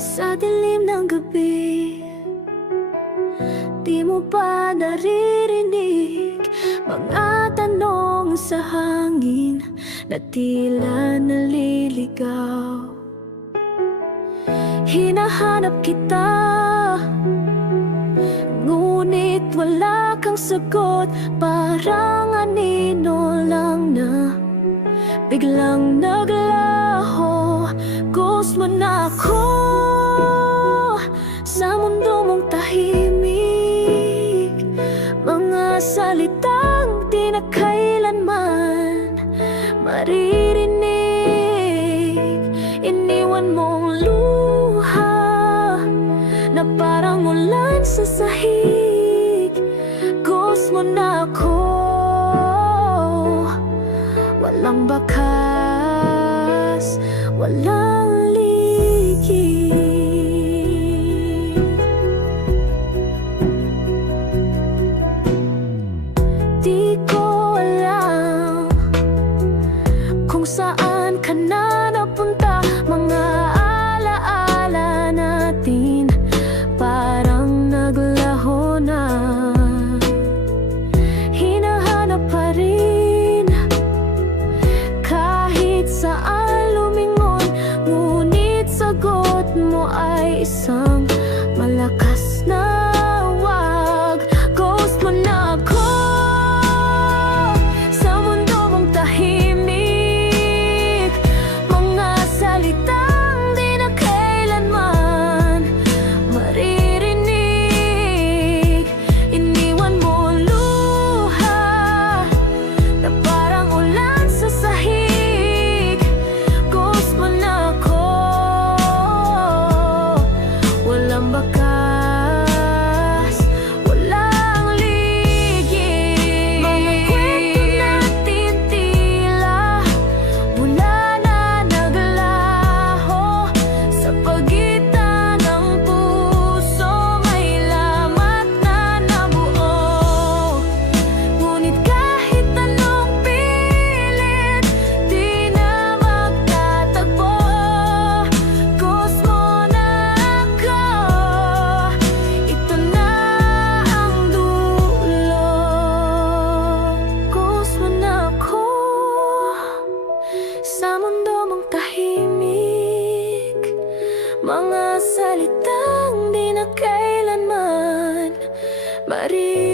Sa dilim ng gabi. Di mo pa naririnig Mga tanong sa hangin Na tila naliligaw. Hinahanap kita Ngunit wala kang sagot. Parang anino lang na Biglang naglaho mo na ako Sa mundo mong tahimik. Mga salitang di na kailanman Maririnig. Iniwan mong luha Na parang ulan sa sahig. Ghost mo na ako. Walang bakas, saan ka na napunta? Mga alaala natin parang naglaho na. Hinahanap pa rin. Kahit saan lumingon Ngunit sagot mo ay isang Mga